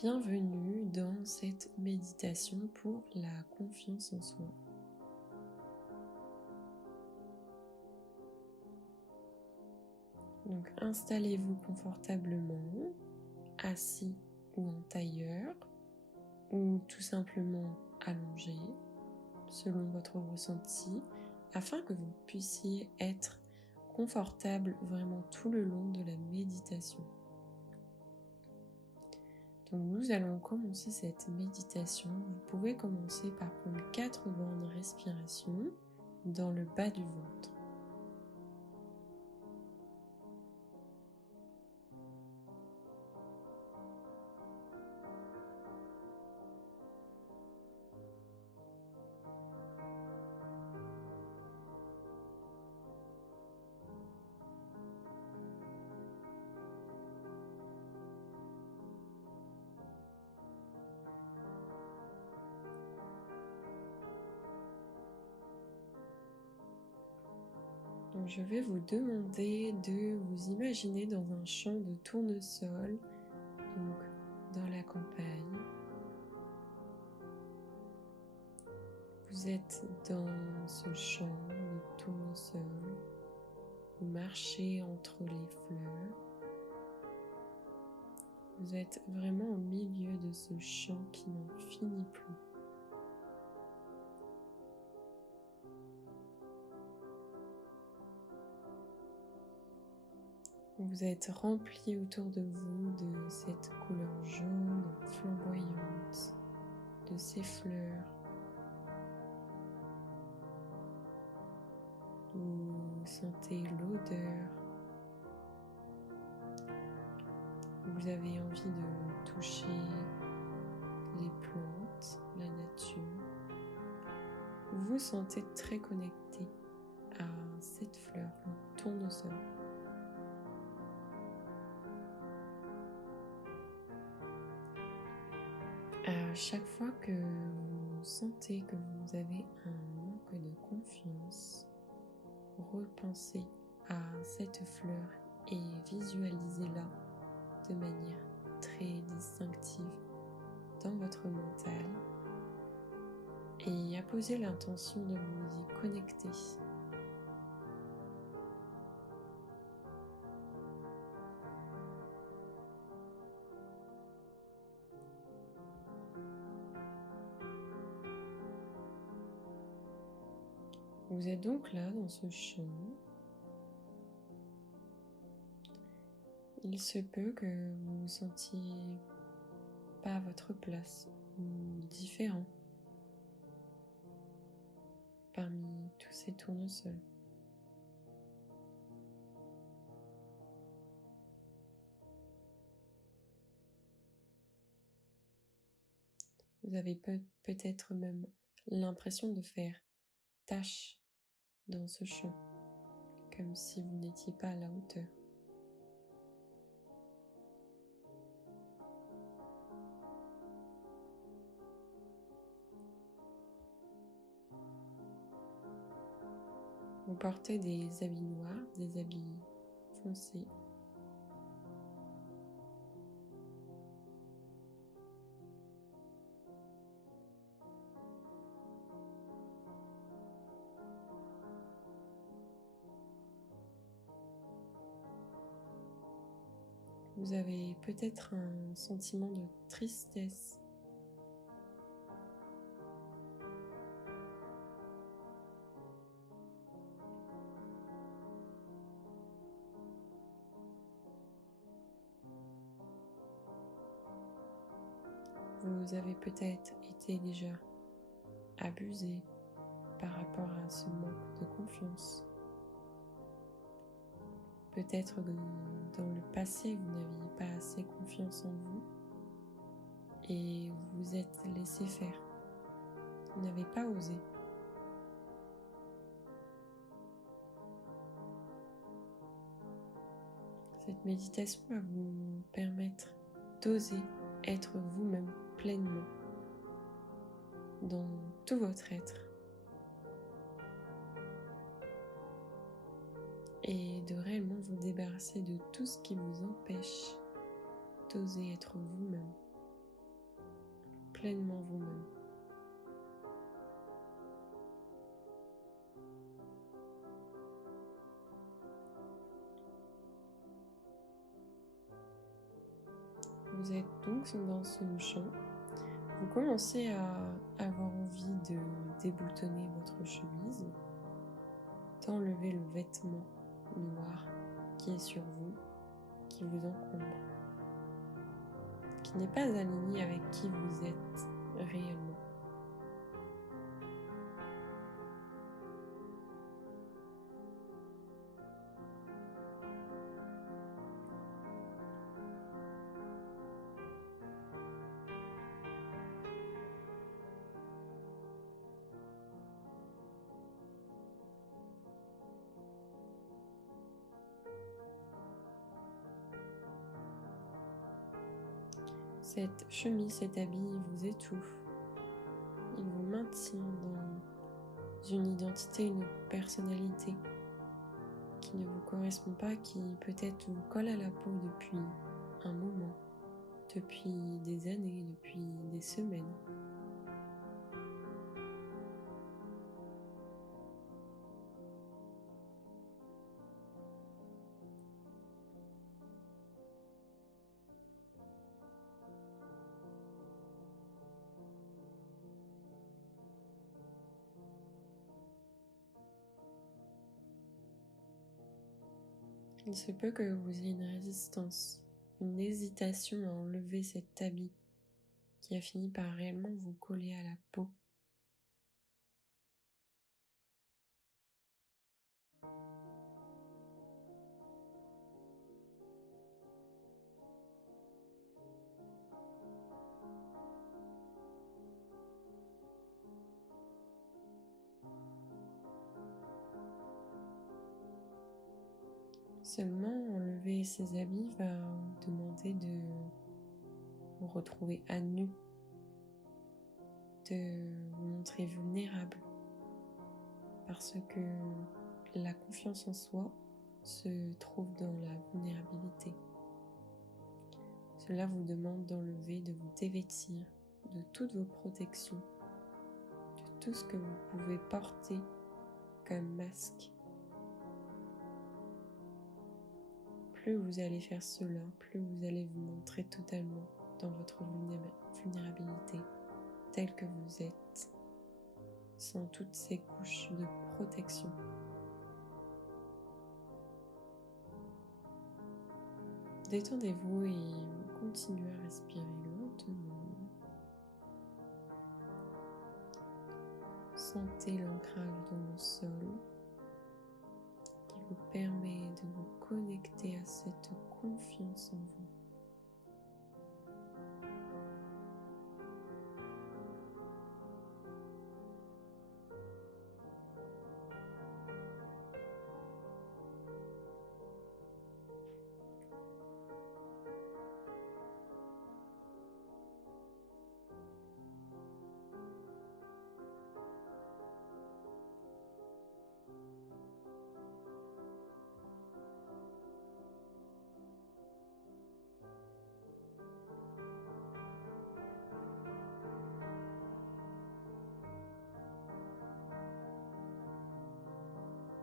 Bienvenue dans cette méditation pour la confiance en soi. Donc installez-vous confortablement, assis ou en tailleur, ou tout simplement allongé, selon votre ressenti, afin que vous puissiez être confortable vraiment tout le long de la méditation. Donc nous allons commencer cette méditation. Vous pouvez commencer par prendre 4 grandes respirations dans le bas du ventre. Donc je vais vous demander de vous imaginer dans un champ de tournesol, donc dans la campagne. Vous êtes dans ce champ de tournesol, vous marchez entre les fleurs. Vous êtes vraiment au milieu de ce champ qui n'en finit plus. Vous êtes rempli autour de vous de cette couleur jaune flamboyante, de ces fleurs. Vous sentez l'odeur. Vous avez envie de toucher les plantes, la nature. Vous vous sentez très connecté à cette fleur, le tournesol. À chaque fois que vous sentez que vous avez un manque de confiance, repensez à cette fleur et visualisez-la de manière très distinctive dans votre mental et apposez l'intention de vous y connecter. Vous êtes donc là dans ce champ. Il se peut que vous vous sentiez pas à votre place ou différent parmi tous ces tournesols. Vous avez peut-être même l'impression de faire tache dans ce champ, comme si vous n'étiez pas à la hauteur. Vous portez des habits noirs, des habits foncés. Vous avez peut-être un sentiment de tristesse. Vous avez peut-être été déjà abusé par rapport à ce manque de confiance. Peut-être que dans le passé, vous n'aviez pas assez confiance en vous et vous vous êtes laissé faire. Vous n'avez pas osé. Cette méditation va vous permettre d'oser être vous-même pleinement dans tout votre être et de réellement vous débarrasser de tout ce qui vous empêche d'oser être vous-même. pleinement vous-même. Vous êtes donc dans ce champ. Vous commencez à avoir envie de déboutonner votre chemise, d'enlever le vêtement noir qui est sur vous, qui vous encombre, qui n'est pas aligné avec qui vous êtes réellement. Cette chemise, cet habit vous étouffe. Il vous maintient dans une identité, une personnalité qui ne vous correspond pas, qui peut-être vous colle à la peau depuis un moment, depuis des années, depuis des semaines. Il se peut que vous ayez une résistance, une hésitation à enlever cet habit qui a fini par réellement vous coller à la peau. Seulement, enlever ces habits va vous demander de vous retrouver à nu, de vous montrer vulnérable, parce que la confiance en soi se trouve dans la vulnérabilité. Cela vous demande d'enlever, de vous dévêtir de toutes vos protections, de tout ce que vous pouvez porter comme masque. Plus vous allez faire cela, plus vous allez vous montrer totalement dans votre vulnérabilité, tel que vous êtes, sans toutes ces couches de protection. Détendez-vous et continuez à respirer lentement. Sentez l'ancrage dans le sol qui vous permet de vous connecter à cette confiance en vous.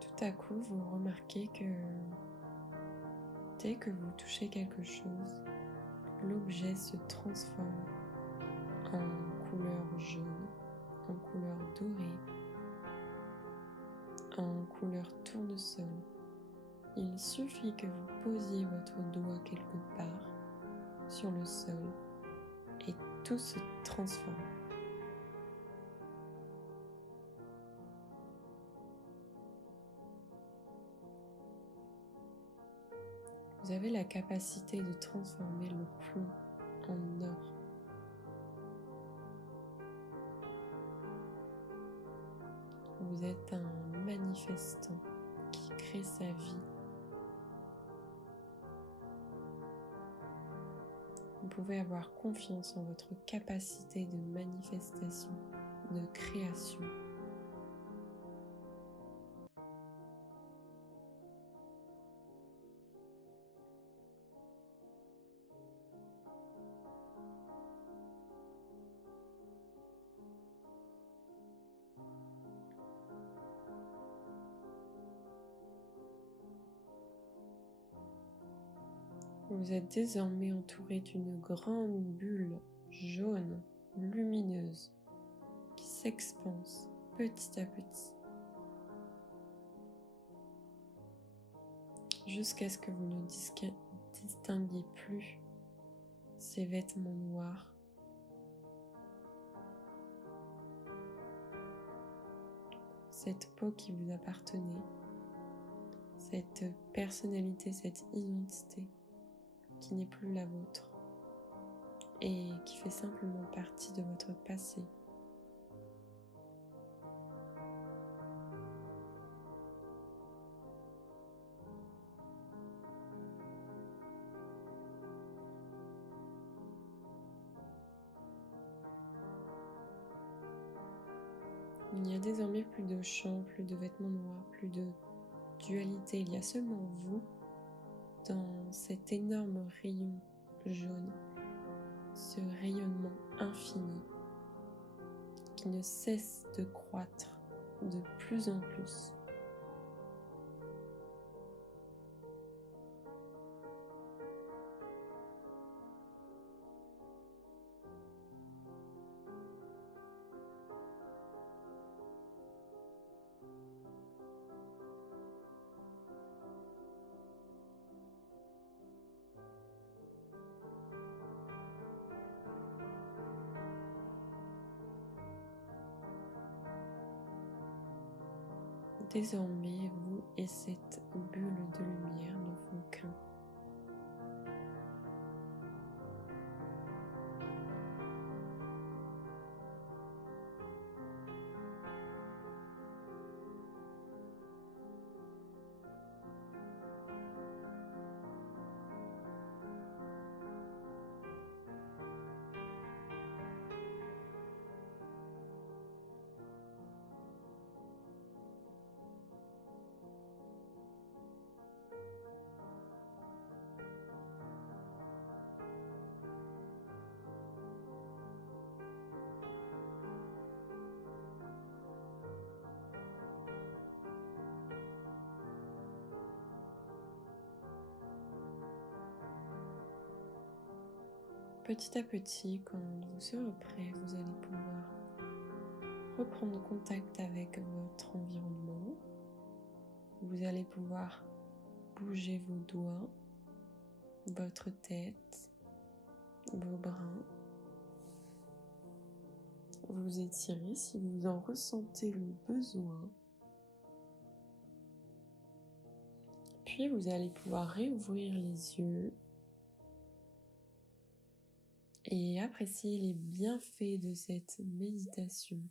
Tout à coup, vous remarquez que dès que vous touchez quelque chose, l'objet se transforme en couleur jaune, en couleur dorée, en couleur tournesol. Il suffit que vous posiez votre doigt quelque part sur le sol et tout se transforme. Vous avez la capacité de transformer le plomb en or. Vous êtes un manifestant qui crée sa vie. Vous pouvez avoir confiance en votre capacité de manifestation, de création. Vous êtes désormais entouré d'une grande bulle jaune, lumineuse, qui s'expanse petit à petit, jusqu'à ce que vous ne distinguiez plus ces vêtements noirs, cette peau qui vous appartenait, cette personnalité, cette identité qui n'est plus la vôtre et qui fait simplement partie de votre passé. Il n'y a désormais plus de chant, plus de vêtements noirs, plus de dualité. Il y a seulement vous dans cet énorme rayon jaune, ce rayonnement infini qui ne cesse de croître de plus en plus. Désormais, vous et cette bulle de lumière ne font qu'un. Petit à petit, quand vous serez prêt, vous allez pouvoir reprendre contact avec votre environnement. Vous allez pouvoir bouger vos doigts, votre tête, vos bras. Vous étirez si vous en ressentez le besoin. Puis vous allez pouvoir réouvrir les yeux et apprécier les bienfaits de cette méditation.